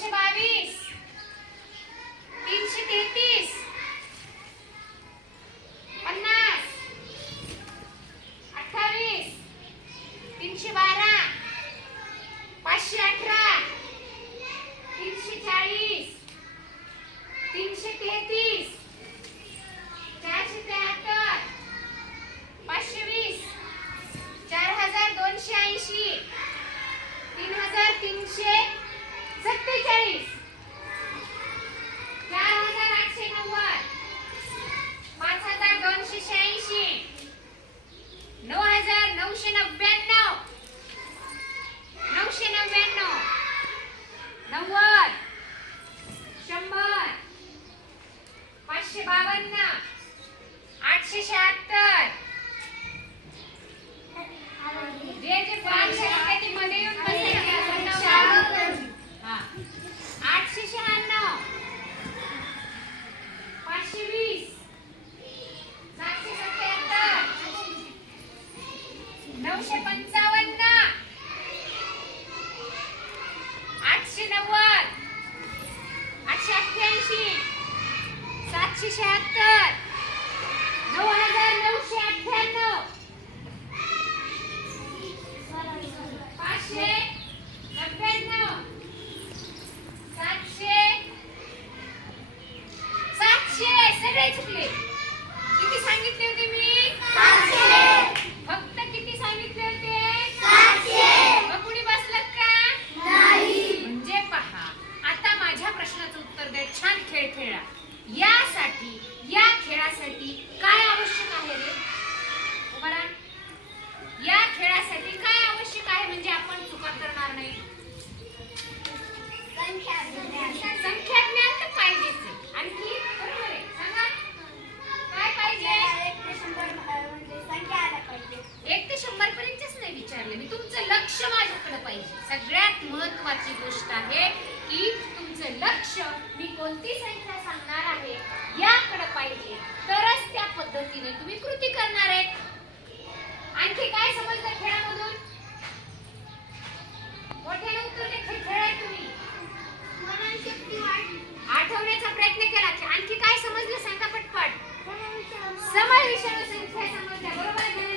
दोनशे बावीस. तीनशे तेहतीस. पन्नास. अठ्ठावीस. तीनशे बारा. पाचशे अठरा. तीनशे चाळीस. तीनशे तेहतीस. नव्वद शंभर पाचशे बावन्न आठशे शहात्तर विचारले. मी तुमचं लक्ष माझ्याकडे पाहिजे. सगळ्यात महत्वाची गोष्ट आहे की तुमचं लक्ष मी कोणती संख्या सांगणार आहे याकडे पाहिजे. तरच त्या पद्धतीने तुम्ही कृती करणार आहेत. आणखी काय समजलं खेळामधून? मोठे उत्तरले खेळ खेळाय तुम्ही. आठवण्याचा प्रयत्न केला. आणखी काय समजलं? सांगा पटपट. समज विषाणू संख्या समजल्या बरोबर